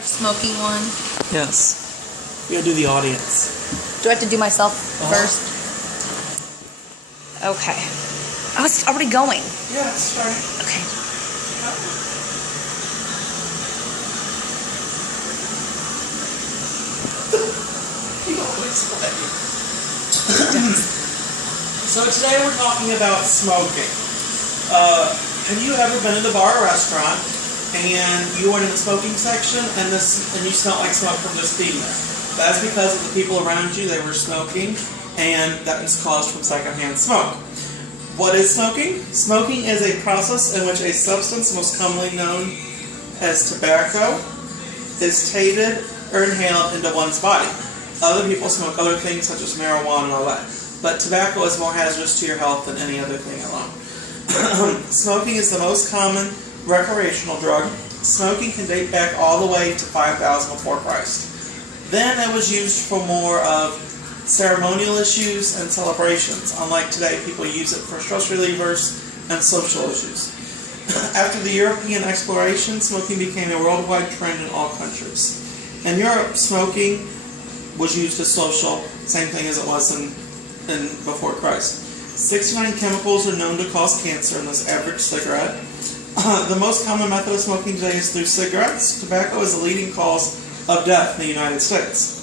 Smoking one. Yes. We gotta do the audience. Do I have to do myself first? Okay. Oh, it's already going. Yeah, it's starting. Okay. You always play. So today we're talking about smoking. Have you ever been in a bar or restaurant and you went in the smoking section and you smelled like smoke from just being there? That's because of the people around you, they were smoking, and that is caused from secondhand smoke. What is smoking? Smoking is a process in which a substance most commonly known as tobacco is tainted or inhaled into one's body. Other people smoke other things such as marijuana and all that. But tobacco is more hazardous to your health than any other thing alone. Smoking is the most common recreational drug. Smoking can date back all the way to 5000 before Christ. Then it was used for more of ceremonial issues and celebrations. Unlike today, people use it for stress relievers and social issues. After the European exploration, smoking became a worldwide trend in all countries. In Europe, smoking was used as social, same thing as it was in before Christ. 69 chemicals are known to cause cancer in this average cigarette. The most common method of smoking today is through cigarettes. Tobacco is the leading cause of death in the United States.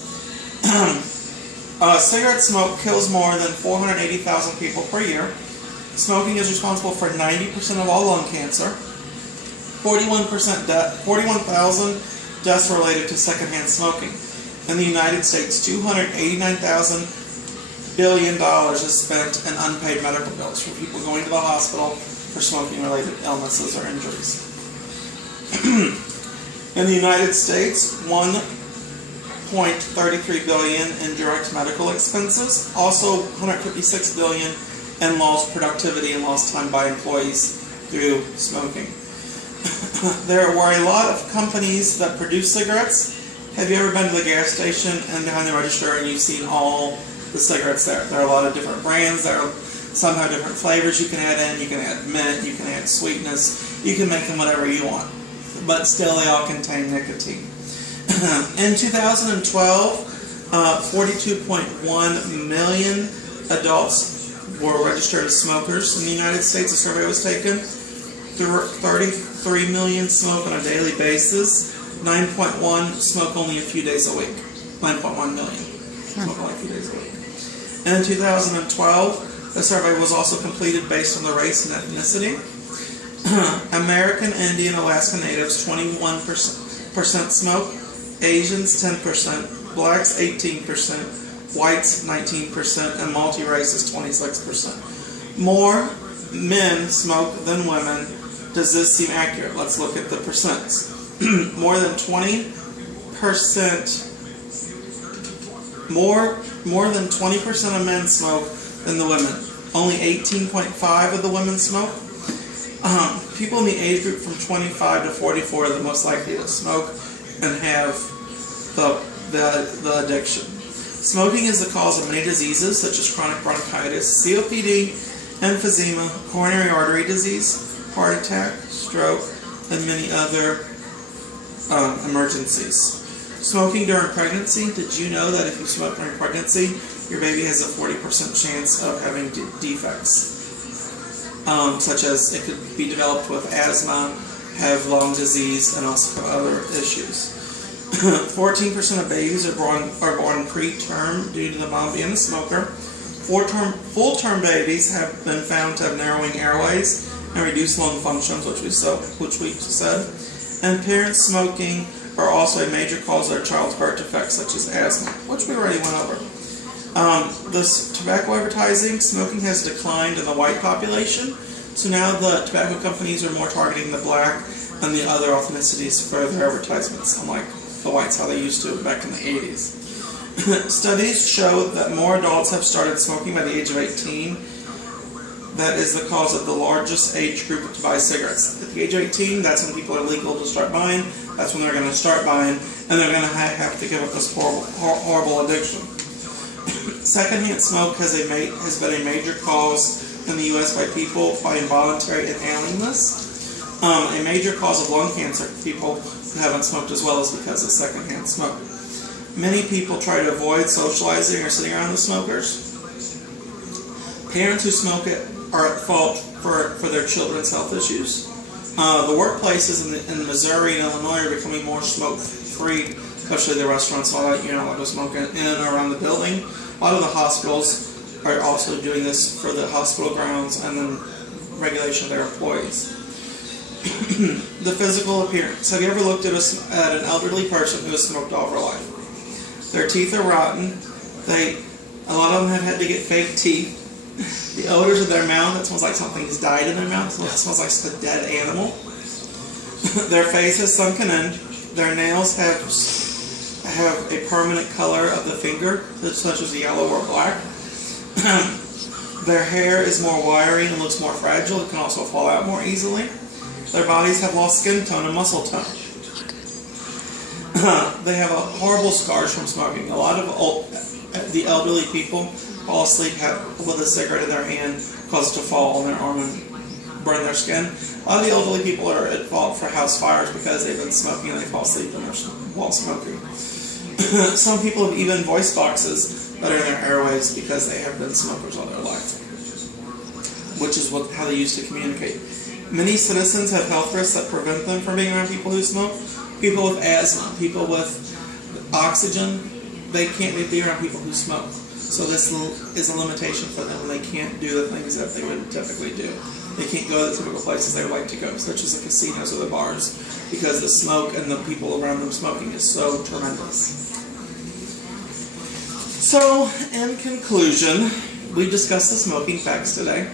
Cigarette smoke kills more than 480,000 people per year. Smoking is responsible for 90% of all lung cancer. 41,000 deaths related to secondhand smoking. In the United States, $289 billion is spent in unpaid medical bills for people going to the hospital for smoking-related illnesses or injuries. In the United States, $1.33 billion in direct medical expenses, also $156 billion in lost productivity and lost time by employees through smoking. There were a lot of companies that produce cigarettes. Have you ever been to the gas station and behind the register and you've seen all the cigarettes there? There are a lot of different brands. Some have different flavors you can add in. You can add mint, you can add sweetness. You can make them whatever you want. But still they all contain nicotine. In 2012, 42.1 million adults were registered as smokers in the United States. A survey was taken. 33 million smoke on a daily basis. 9.1 smoke only a few days a week. 9.1 million smoke only a few days a week. And in 2012, the survey was also completed based on the race and ethnicity. American, Indian, Alaska Natives, 21% smoke. Asians, 10%. Blacks, 18%. Whites, 19%. And multi-races, 26%. More men smoke than women. Does this seem accurate? Let's look at the percents. More than 20% of men smoke than the women. Only 18.5% of the women smoke. People in the age group from 25 to 44 are the most likely to smoke and have the addiction. Smoking is the cause of many diseases such as chronic bronchitis, COPD, emphysema, coronary artery disease, heart attack, stroke, and many other emergencies. Smoking during pregnancy. Did you know that if you smoke during pregnancy, your baby has a 40% chance of having defects? Such as it could be developed with asthma, have lung disease, and also have other issues. 14% of babies are born preterm due to the mom being a smoker. Full-term babies have been found to have narrowing airways and reduced lung functions, which we said. And parents smoking are also a major cause of their child's birth defects, such as asthma, which we already went over. This tobacco advertising, smoking has declined in the white population, so now the tobacco companies are more targeting the black and the other ethnicities for their advertisements, unlike the whites, how they used to back in the 80s. Studies show that more adults have started smoking by the age of 18. That is the cause of the largest age group to buy cigarettes. At the age of 18, that's when people are legal to start buying. That's when they're going to start buying, and they're going to have to give up this horrible addiction. Secondhand smoke has been a major cause in the U.S. by involuntary inhaling this. A major cause of lung cancer for people who haven't smoked as well is because of secondhand smoke. Many people try to avoid socializing or sitting around the smokers. Parents who smoke it are at fault for their children's health issues. The workplaces in Missouri and Illinois are becoming more smoke-free, especially the restaurants. All that, allowed to smoke in and around the building. A lot of the hospitals are also doing this for the hospital grounds and then regulation of their employees. The physical appearance. Have you ever looked at an elderly person who has smoked all their life? Their teeth are rotten. A lot of them have had to get fake teeth. The odors of their mouth, it smells like something's died in their mouth. It smells like a dead animal. Their face has sunken in. Their nails have a permanent color of the finger, such as yellow or black. Their hair is more wiry and looks more fragile. It can also fall out more easily. Their bodies have lost skin tone and muscle tone. They have horrible scars from smoking. A lot of the elderly people fall asleep with a cigarette in their hand, cause it to fall on their arm and burn their skin. A lot of the elderly people are at fault for house fires because they've been smoking and they fall asleep while smoking. Some people have even voice boxes that are in their airways because they have been smokers all their life, which is how they used to communicate. Many citizens have health risks that prevent them from being around people who smoke. People with asthma, people with oxygen, they can't be around people who smoke. So this is a limitation for them. They can't do the things that they would typically do. They can't go to the typical places they would like to go, such as the casinos or the bars, because the smoke and the people around them smoking is so tremendous. So, in conclusion, we discussed the smoking facts today,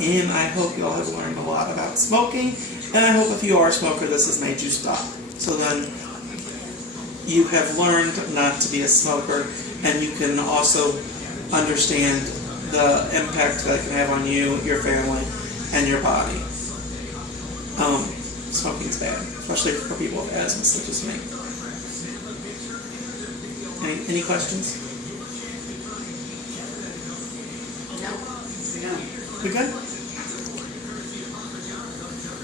and I hope you all have learned a lot about smoking, and I hope if you are a smoker, this has made you stop. So then, you have learned not to be a smoker, and you can also understand the impact that it can have on you, your family, and your body. Smoking's bad, especially for people with asthma such as me. Any questions? No. We good?